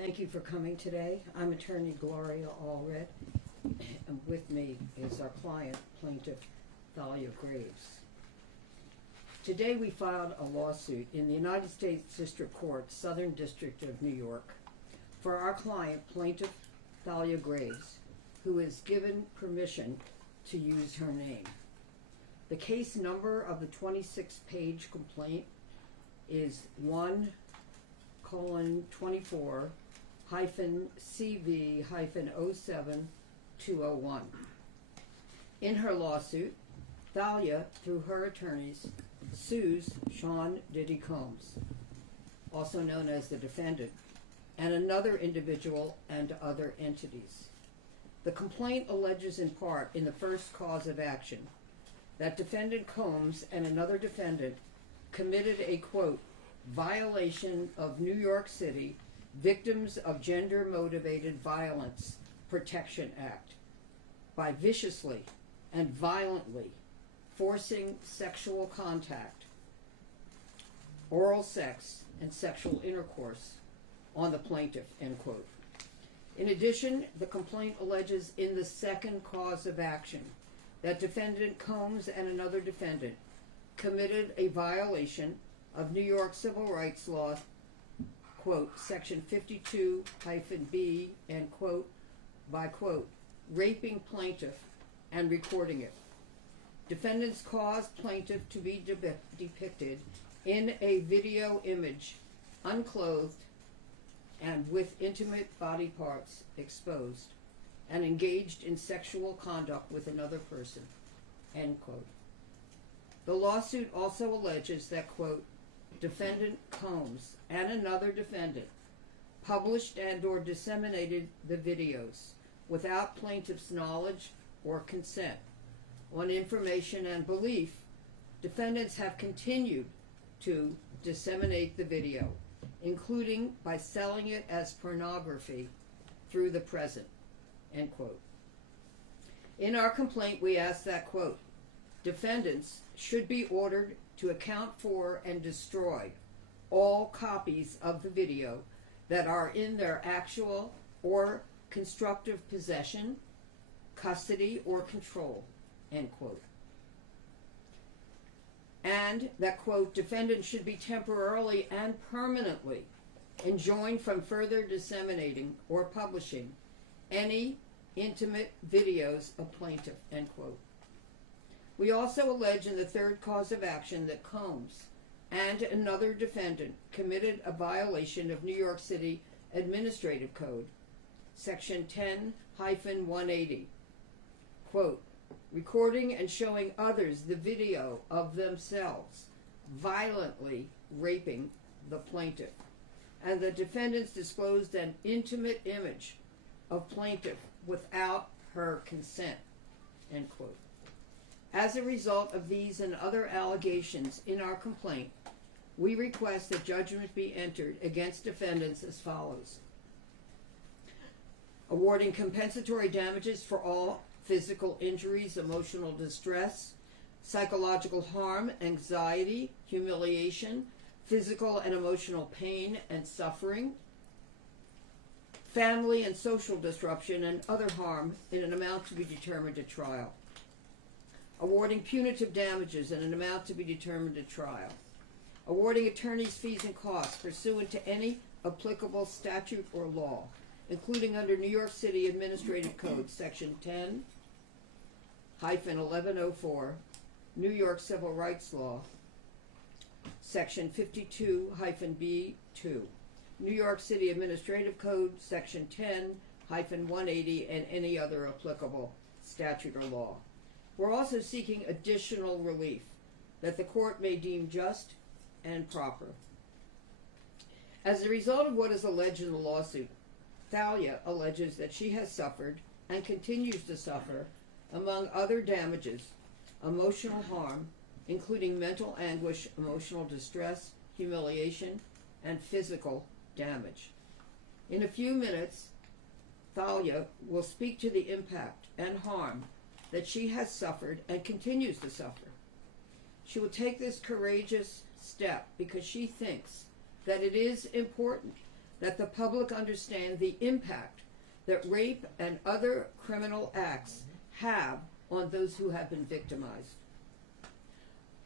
Thank you for coming today. I'm attorney Gloria Allred, and with me is our client, plaintiff Thalia Graves. Today we filed a lawsuit in the United States District Court, Southern District of New York, for our client, plaintiff Thalia Graves, who is given permission to use her name. The case number of the 26-page complaint is 1:24-CV-07-201. In her lawsuit, Thalia, through her attorneys, sues Sean Diddy Combs, also known as the defendant, and another individual and other entities. The complaint alleges in part in the first cause of action that defendant Combs and another defendant committed a, quote, violation of New York City Victims of Gender-Motivated Violence Protection Act by viciously and violently forcing sexual contact, oral sex, and sexual intercourse on the plaintiff, end quote. In addition, the complaint alleges in the second cause of action that defendant Combs and another defendant committed a violation of New York Civil Rights Law, quote, section 52-B, end quote, by, quote, raping plaintiff and recording it. Defendants caused plaintiff to be depicted in a video image, unclothed and with intimate body parts exposed, and engaged in sexual conduct with another person, end quote. The lawsuit also alleges that, quote, defendant Combs and another defendant published and or disseminated the videos without plaintiff's knowledge or consent. On information and belief, defendants have continued to disseminate the video, including by selling it as pornography through the present, end quote. In our complaint, we ask that, quote, defendants should be ordered to account for and destroy all copies of the video that are in their actual or constructive possession, custody, or control, end quote. And that, quote, defendants should be temporarily and permanently enjoined from further disseminating or publishing any intimate videos of plaintiff, end quote. We also allege in the third cause of action that Combs and another defendant committed a violation of New York City Administrative Code, section 10-180, quote, recording and showing others the video of themselves violently raping the plaintiff, and the defendants disclosed an intimate image of plaintiff without her consent, end quote. As a result of these and other allegations in our complaint, we request that judgment be entered against defendants as follows: awarding compensatory damages for all physical injuries, emotional distress, psychological harm, anxiety, humiliation, physical and emotional pain and suffering, family and social disruption, and other harm in an amount to be determined at trial. Awarding punitive damages in an amount to be determined at trial. Awarding attorneys' fees and costs pursuant to any applicable statute or law, including under New York City Administrative Code, section 10-1104, New York Civil Rights Law, section 52-B2, New York City Administrative Code, section 10-180, and any other applicable statute or law. We're also seeking additional relief that the court may deem just and proper. As a result of what is alleged in the lawsuit, Thalia alleges that she has suffered and continues to suffer, among other damages, emotional harm, including mental anguish, emotional distress, humiliation, and physical damage. In a few minutes, Thalia will speak to the impact and harm that she has suffered and continues to suffer. She will take this courageous step because she thinks that it is important that the public understand the impact that rape and other criminal acts have on those who have been victimized.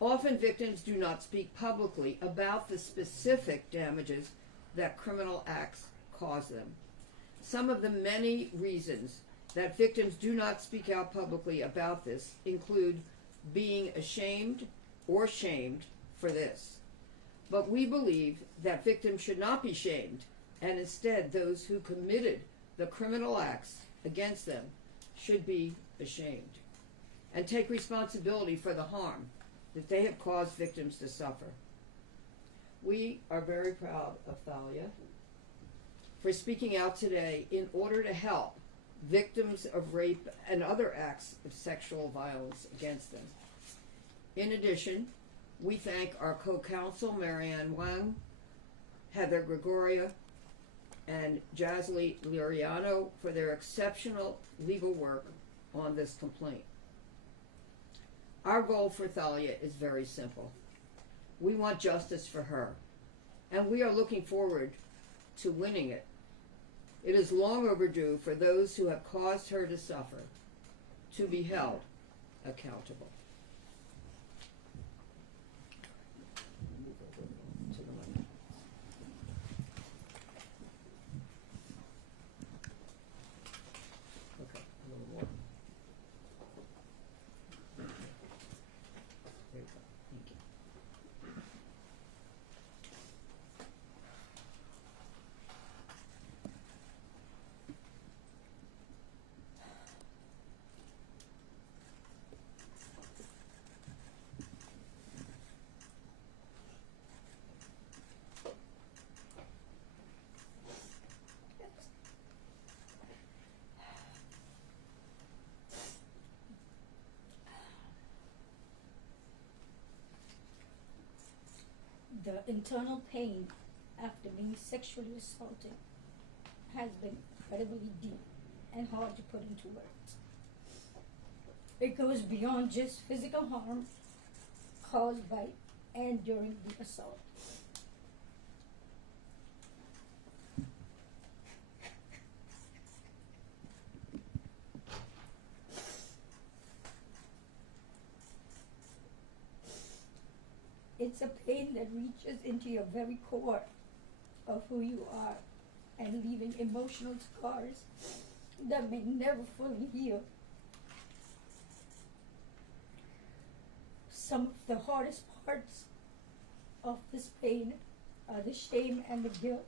Often victims do not speak publicly about the specific damages that criminal acts cause them. Some of the many reasons that victims do not speak out publicly about this include being ashamed or shamed for this. But we believe that victims should not be shamed, and instead those who committed the criminal acts against them should be ashamed and take responsibility for the harm that they have caused victims to suffer. We are very proud of Thalia for speaking out today in order to help victims of rape and other acts of sexual violence against them. In addition, we thank our co-counsel Marianne Wang, Heather Gregoria, and Jasly Liriano for their exceptional legal work on this complaint. Our goal for Thalia is very simple. We want justice for her, and we are looking forward to winning it. It is long overdue for those who have caused her to suffer to be held accountable. The internal pain after being sexually assaulted has been incredibly deep and hard to put into words. It goes beyond just physical harm caused by and during the assault. It's a pain that reaches into your very core of who you are and leaving emotional scars that may never fully heal. Some of the hardest parts of this pain are the shame and the guilt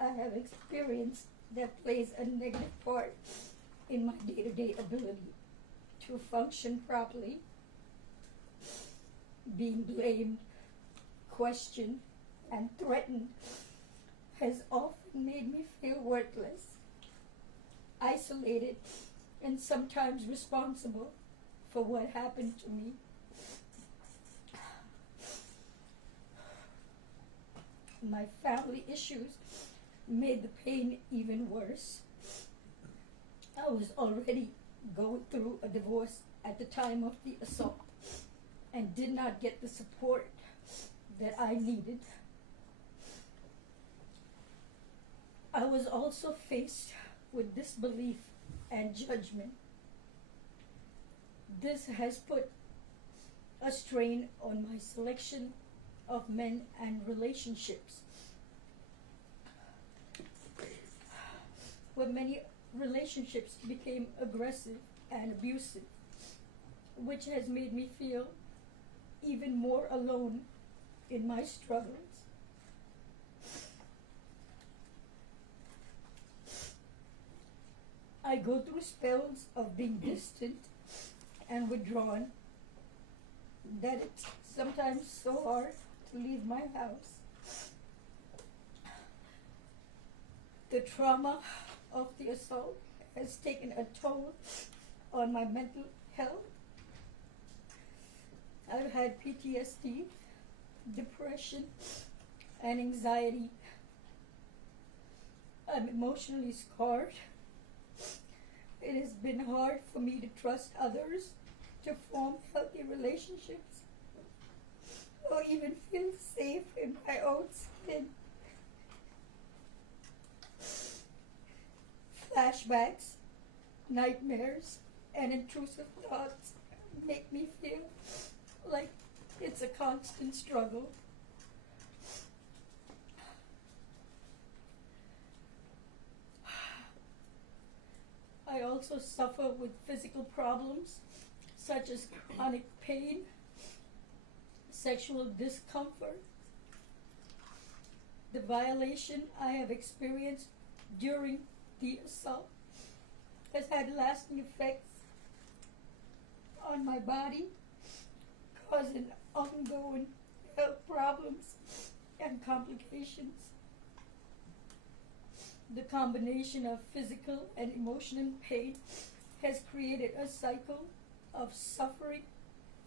I have experienced that plays a negative part in my day-to-day ability to function properly. Being blamed, questioned, and threatened has often made me feel worthless, isolated, and sometimes responsible for what happened to me. My family issues made the pain even worse. I was already going through a divorce at the time of the assault and did not get the support that I needed. I was also faced with disbelief and judgment. This has put a strain on my selection of men and relationships. Where many relationships became aggressive and abusive, which has made me feel even more alone in my struggles. I go through spells of being distant and withdrawn that it's sometimes so hard to leave my house. The trauma of the assault has taken a toll on my mental health. I've had PTSD, depression, and anxiety. I'm emotionally scarred. It has been hard for me to trust others, to form healthy relationships, or even feel safe in my own skin. Flashbacks, nightmares, and intrusive thoughts make me feel like it's a constant struggle. I also suffer with physical problems such as chronic pain, sexual discomfort. The violation I have experienced during the assault has had lasting effects on my body, causing ongoing health problems and complications. The combination of physical and emotional pain has created a cycle of suffering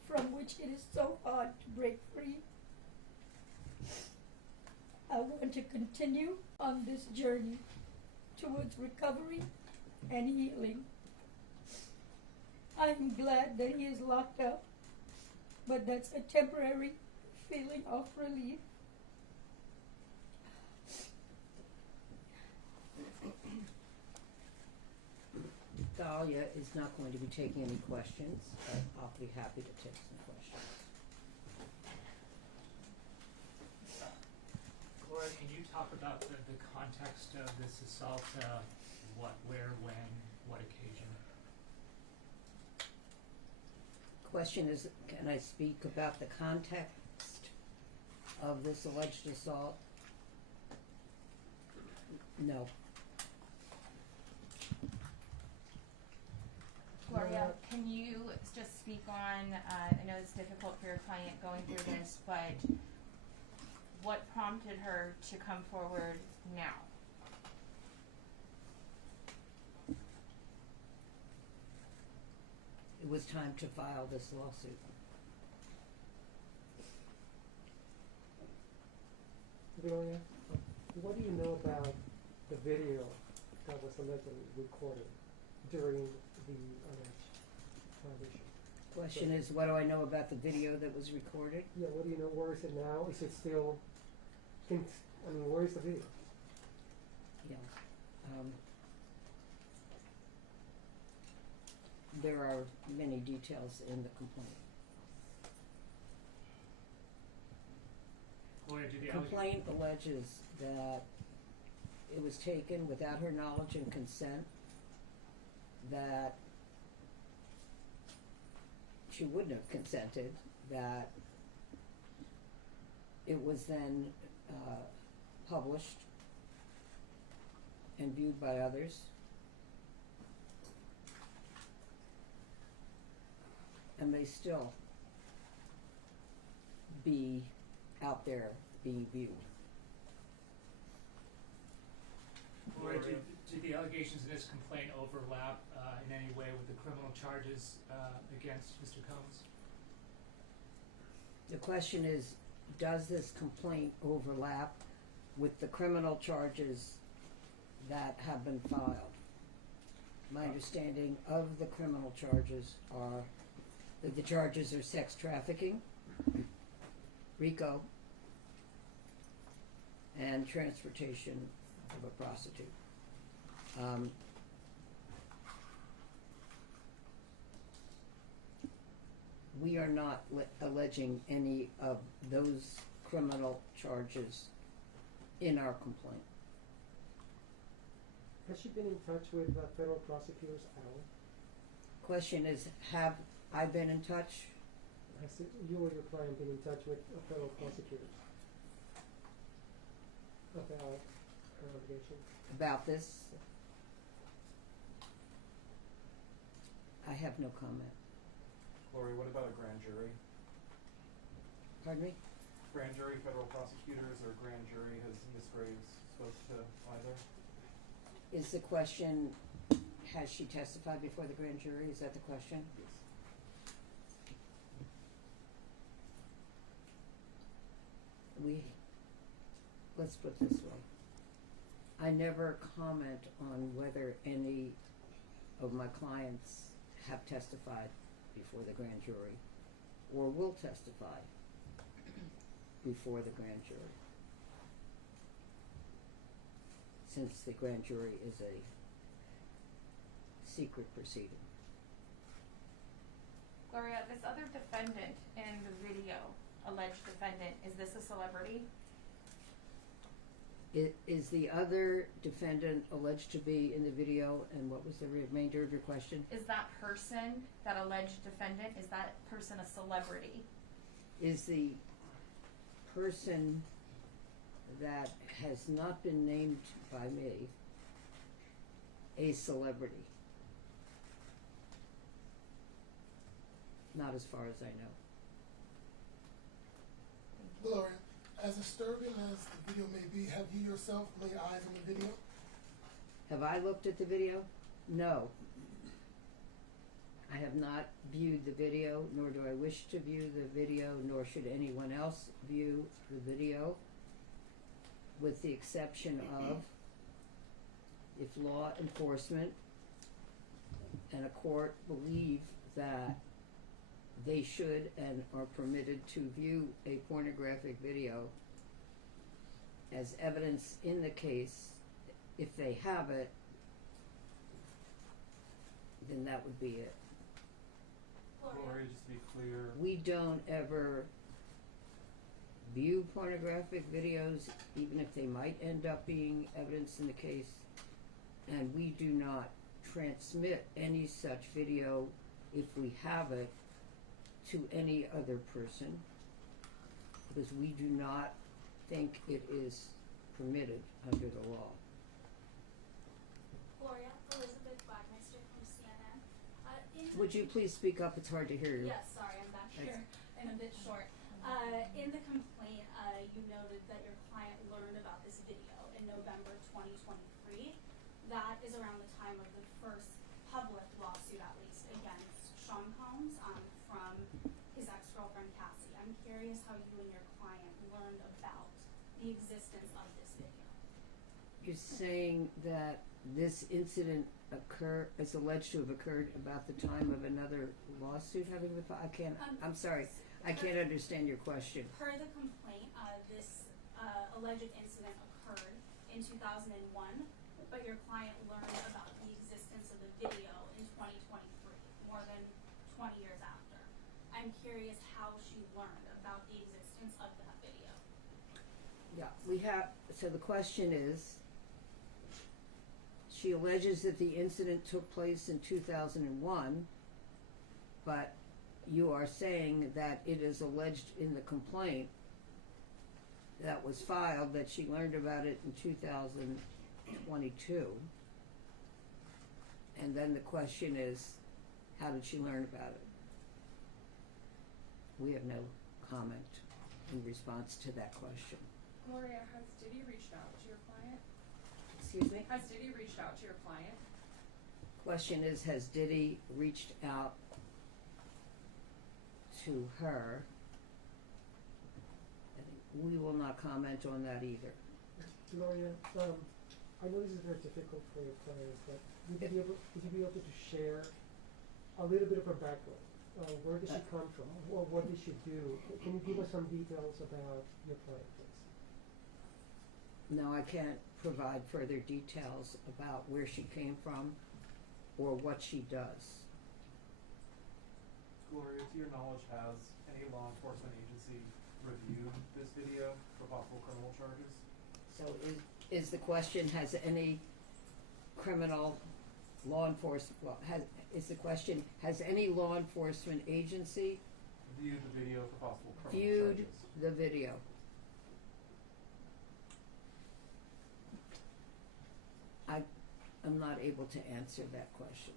from which it is so hard to break free. I want to continue on this journey towards recovery and healing. I am glad that he is locked up, but that's a temporary feeling of relief. Thalia is not going to be taking any questions, but I'll be happy to take some questions. Gloria, can you talk about the context of this assault? What, where, when, what occasion? Question is, can I speak about the context of this alleged assault? No. Gloria, can you just speak on, I know it's difficult for your client going through this, but what prompted her to come forward now? It was time to file this lawsuit. Gloria, what do you know about the video that was allegedly recorded during the alleged violation? Question is, what do I know about the video that was recorded? Yeah, what do you know? Where is it now? Is it still? Where is the video? Yeah. There are many details in the complaint. Gloria, did the Complaint alleges that it was taken without her knowledge and consent, that she wouldn't have consented, that it was then published and viewed by others, and may still be out there being viewed. Gloria, did the allegations in this complaint overlap in any way with the criminal charges against Mr. Combs? The question is, does this complaint overlap with the criminal charges that have been filed? My understanding of the criminal charges are that the charges are sex trafficking, RICO, and transportation of a prostitute. We are not alleging any of those criminal charges in our complaint. Has she been in touch with federal prosecutors at all? Question is, have I been in touch? You or your client been in touch with federal prosecutors about her allegation? About this? I have no comment. Gloria, what about a grand jury? Pardon me? Grand jury, federal prosecutors, or grand jury, has Ms. Graves spoke to either? Is the question, has she testified before the grand jury? Is that the question? Yes. Let's put it this way. I never comment on whether any of my clients have testified before the grand jury or will testify before the grand jury, since the grand jury is a secret proceeding. Gloria, this other defendant in the video, alleged defendant, is this a celebrity? Is the other defendant alleged to be in the video, and what was the remainder of your question? Is that person, that alleged defendant, is that person a celebrity? Is the person that has not been named by me a celebrity? Not as far as I know. Gloria, as disturbing as the video may be, have you yourself laid eyes on the video? Have I looked at the video? No. I have not viewed the video, nor do I wish to view the video, nor should anyone else view the video, with the exception of if law enforcement and a court believe that they should and are permitted to view a pornographic video as evidence in the case. If they have it, then that would be it. Gloria, just to be clear, We don't ever view pornographic videos, even if they might end up being evidence in the case, and we do not transmit any such video, if we have it, to any other person, because we do not think it is permitted under the law. Gloria, Elizabeth Wagmeister from CNN. Would you please speak up? It's hard to hear you. Yes, sorry, I'm back Thanks. here and a bit short. In the complaint, you noted that your client learned about this video in November 2023. That is around the time of the first public lawsuit, at least, against Sean Combs from his ex-girlfriend Cassie. I'm curious how you and your client learned about the existence of this video. You're saying that this incident is alleged to have occurred about the time of another lawsuit having been filed? I'm sorry, I can't understand your question. Per the complaint, this alleged incident occurred in 2001, but your client learned about the existence of the video in 2023, more than 20 years after. I'm curious how she learned about the existence of that video. Yeah, so the question is, she alleges that the incident took place in 2001, but you are saying that it is alleged in the complaint that was filed that she learned about it in 2022. And then the question is, how did she learn about it? We have no comment in response to that question. Gloria, has Diddy reached out to your client? Excuse me? Has Diddy reached out to your client? Question is, has Diddy reached out to her? We will not comment on that either. Gloria, I know this is very difficult for your client, but would you be able to share a little bit of her background? Where did she come from? Or what did she do? Can you give us some details about your client, please? No, I can't provide further details about where she came from or what she does. Gloria, to your knowledge, has any law enforcement agency reviewed this video for possible criminal charges? So is the question, has any criminal law enforcement, is the question, has any law enforcement agency Viewed the video for possible criminal viewed charges? the video? I'm not able to answer that question.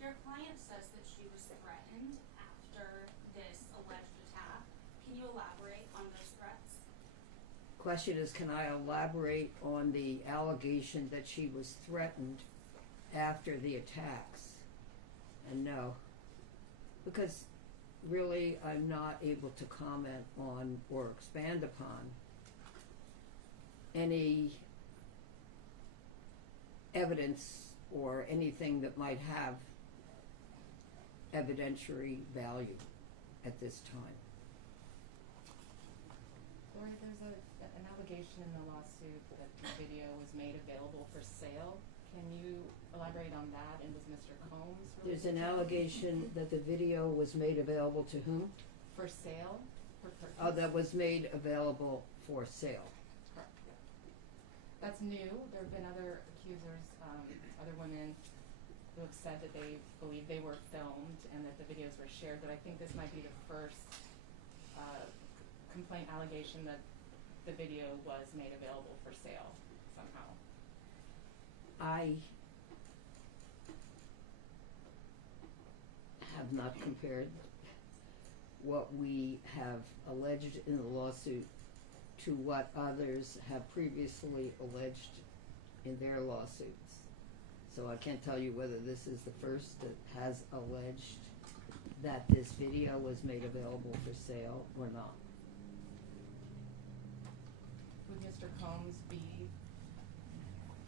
Your client says that she was threatened after this alleged attack. Can you elaborate on those threats? Question is, can I elaborate on the allegation that she was threatened after the attacks? And no, because really I'm not able to comment on or expand upon any evidence or anything that might have evidentiary value at this time. Gloria, there's an allegation in the lawsuit that the video was made available for sale. Can you elaborate on that, and does Mr. Combs There's relate an to it? allegation that the video was made available to whom? For sale, for purchase? Oh, that was made available for sale. Correct. That's new. There have been other accusers, other women who have said that they believe they were filmed and that the videos were shared, but I think this might be the first complaint allegation that the video was made available for sale somehow. I have not compared what we have alleged in the lawsuit to what others have previously alleged in their lawsuits. So I can't tell you whether this is the first that has alleged that this video was made available for sale or not. Would Mr. Combs be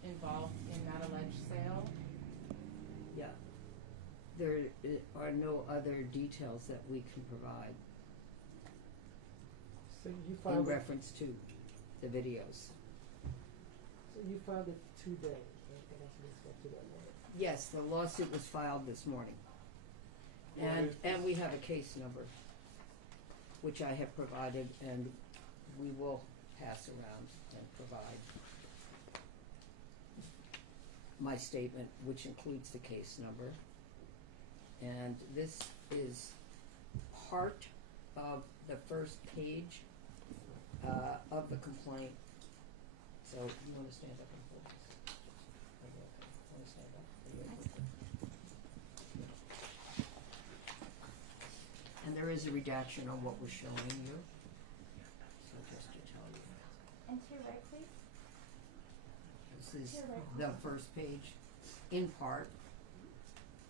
involved in that alleged sale? Yeah. There are no other details that we can provide So you in filed it, reference to the videos. so you filed it today, right? That has been stuck to that one. Yes, the lawsuit was filed this morning. And we have a case number, which I have provided, and we will pass around and provide my statement, which includes the case number. And this is part of the first page of the complaint. So you wanna stand up and hold this? Are you okay? Wanna stand up? Are you okay? And there is a redaction on what we're showing you. So just to tell you, And to your right, please. this is the first page in part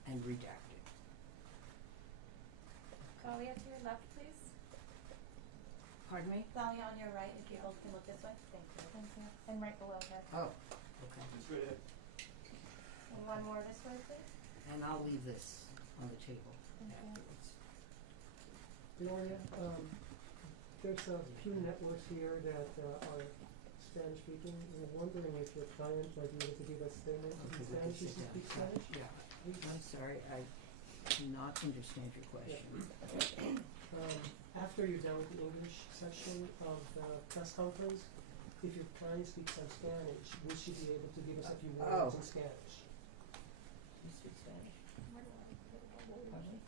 and redacted. Thalia, to your left, please. Pardon me? Thalia, on your right, if you both can look this way. Thank you. Thank you. And right below her. Oh, okay. And one more this way, please. And I'll leave this on the table Thank you. afterwards. Gloria, there's a few networks here that are Spanish speaking. I'm wondering if your client might be able to give us statement in Okay, we can Spanish if sit you down. speak Spanish. Yeah, I'm sorry, I do not understand your question. After you're done with the English section of the press conference, if your client speaks some Spanish, would she be able to give us a few Oh. words in Spanish? You speak Spanish? Pardon me?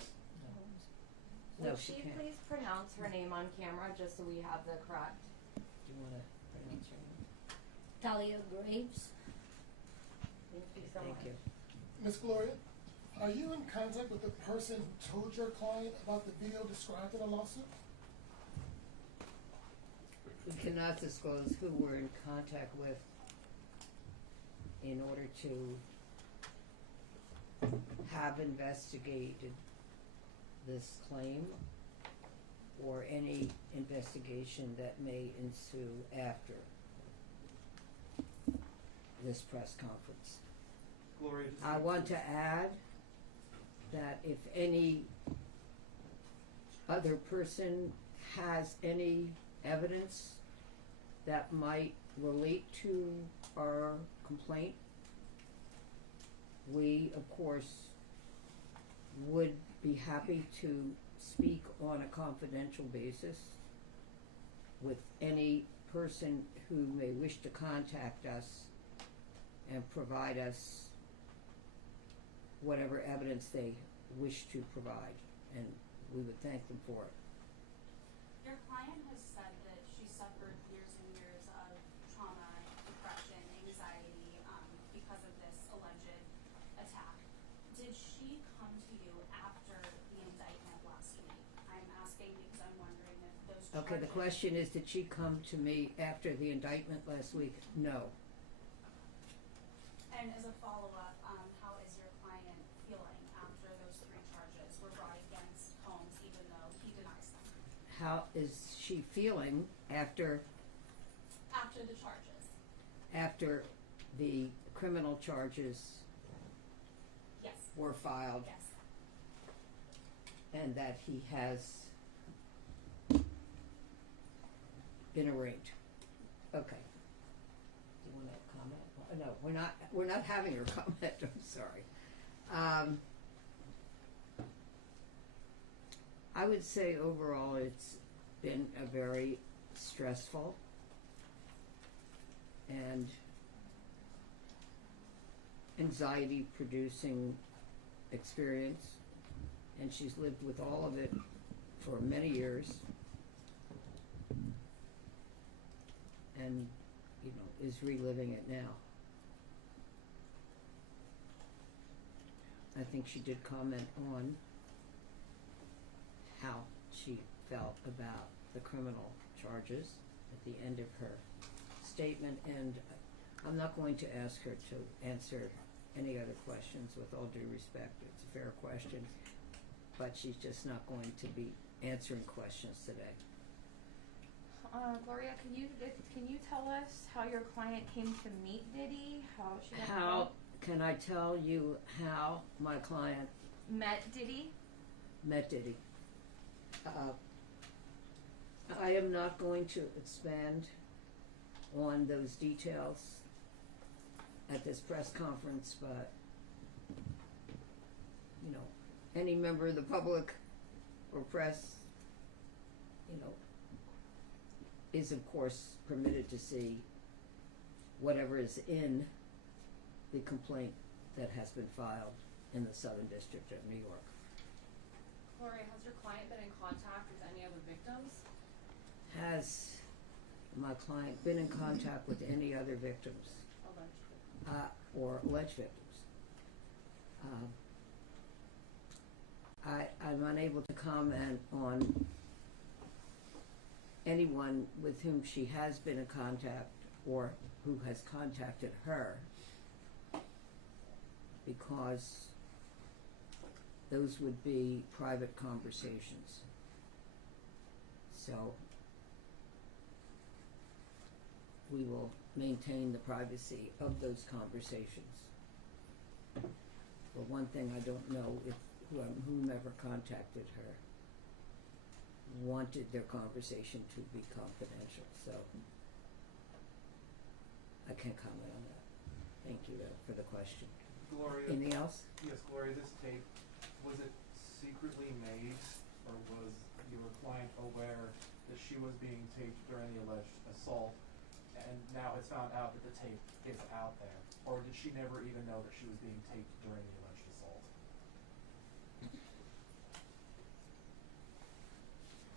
Would No, she she can't. please pronounce her name on camera, just so we have the correct? Do you wanna pronounce your name? Thalia Graves. Thank you so much. Thank you. Miss Gloria, are you in contact with the person who told your client about the video described in the lawsuit? We cannot disclose who we're in contact with in order to have investigated this claim or any investigation that may ensue after this press conference. Gloria, just I want to add that if any other person has any evidence that might relate to our complaint, we, of course, would be happy to speak on a confidential basis with any person who may wish to contact us and provide us whatever evidence they wish to provide, and we would thank them for it. Your client has said that she suffered years and years of trauma, depression, anxiety, because of this alleged attack. Did she come to you after the indictment last week? I'm asking because I'm wondering if those charges. Okay, the question is, did she come to me after the indictment last week? No. And as a follow-up, how is your client feeling after those 3 charges were brought against Combs, even though he denies them? How is she feeling after After the charges? after the criminal charges Yes. were filed Yes. and that he has been arraigned? Okay. Do you want to comment? No, we're not having her comment. I'm sorry. I would say overall it's been a very stressful and anxiety producing experience, and she's lived with all of it for many years, and is reliving it now. I think she did comment on how she felt about the criminal charges at the end of her statement, and I'm not going to ask her to answer any other questions. With all due respect, it's a fair question, but she's just not going to be answering questions today. Gloria, can you tell us how your client came to meet Diddy? How she got How involved? can I tell you how my client Met Diddy? met Diddy? I am not going to expand on those details at this press conference, but any member of the public or press, is of course permitted to see whatever is in the complaint that has been filed in the Southern District of New York. Gloria, has your client been in contact with any other victims? Has my client been in contact with any other victims? Alleged. Or alleged victims? I'm unable to comment on anyone with whom she has been in contact or who has contacted her, because those would be private conversations. So we will maintain the privacy of those conversations. For one thing, I don't know if whomever contacted her wanted their conversation to be confidential, so I can't comment on that. Thank you for the question. Gloria. Anything else? Yes, Gloria, this tape, was it secretly made, or was your client aware that she was being taped during the alleged assault, and now it's found out that the tape is out there? Or did she never even know that she was being taped during the alleged assault?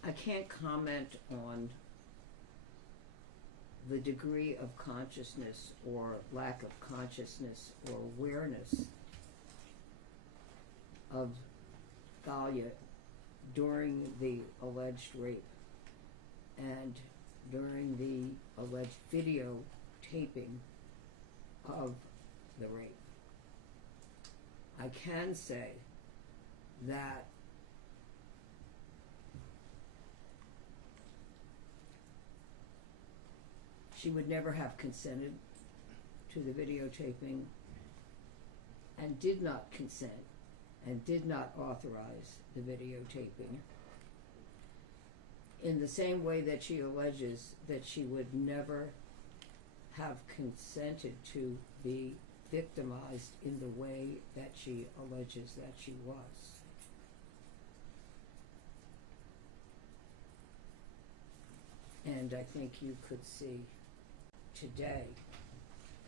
I can't comment on the degree of consciousness or lack of consciousness or awareness of Thalia during the alleged rape and during the alleged video taping of the rape. I can say that she would never have consented to the videotaping and did not consent and did not authorize the videotaping, in the same way that she alleges that she would never have consented to be victimized in the way that she alleges that she was. And I think you could see today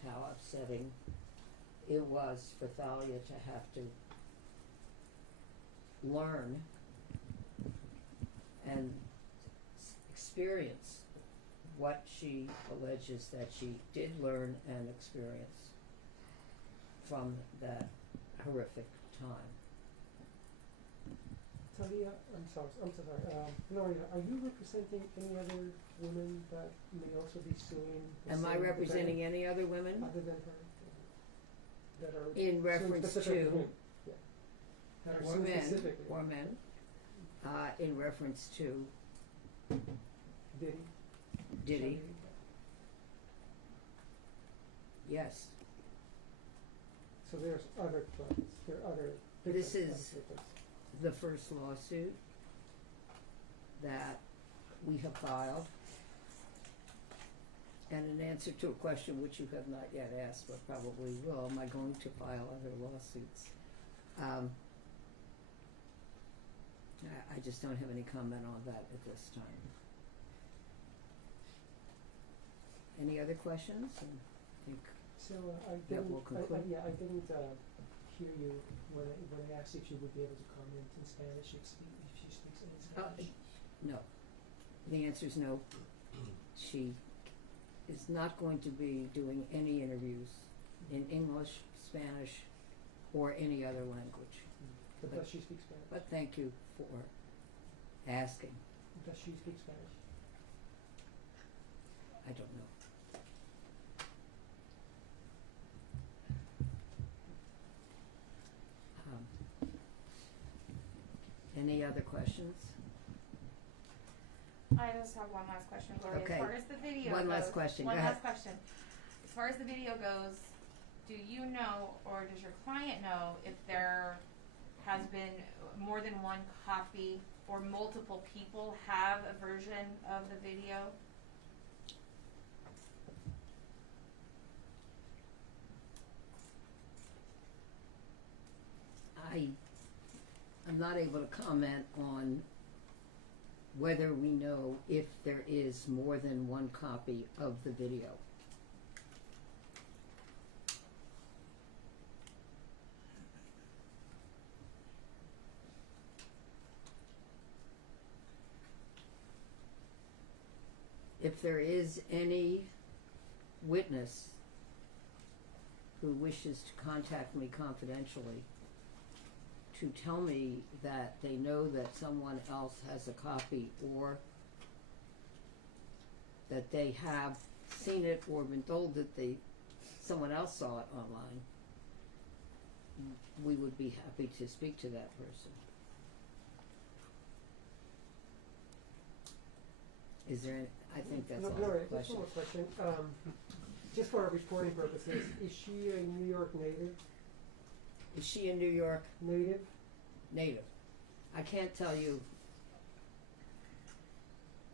how upsetting it was for Thalia to have to learn and experience what she alleges that she did learn and experience from that horrific time. Thalia, I'm so sorry. Gloria, are you representing any other women that may also be suing? the Am I same representing defendant any other women? other than her? That are In suing reference specifically to him? Yeah. That are or suing men, specifically. or men, in reference to Diddy, yes. So there's other clients, there are other This victims, is victims. the first lawsuit that we have filed, And in answer to a question which you have not yet asked, but probably will, am I going to file other lawsuits? I just don't have any comment on that at this time. Any other questions? I think So that will conclude. I didn't hear you when I asked if you would be able to comment in Spanish if she speaks any Spanish. No. The answer is no. She is not going to be doing any interviews in English, Spanish, or any other language. But does she speak Spanish? But thank you for asking. Does she speak Spanish? I don't know. Any other questions? I just have one last question, Gloria. Okay. As far as the video One goes, last question. One Go last ahead. question. As far as the video goes, do you know, or does your client know, if there has been more than one copy or multiple people have a version of the video? I'm not able to comment on whether we know if there is more than one copy of the video. If there is any witness who wishes to contact me confidentially to tell me that they know that someone else has a copy, or that they have seen it or been told that someone else saw it online, we would be happy to speak to that person. Is there any, I think that's all the Gloria, just questions. one more question. Just for our reporting purposes, is she a New York native? Is she a New York Native? native? I can't tell you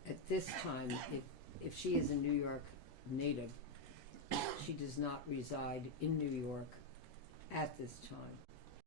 at this time if she is a New York native. She does not reside in New York at this time.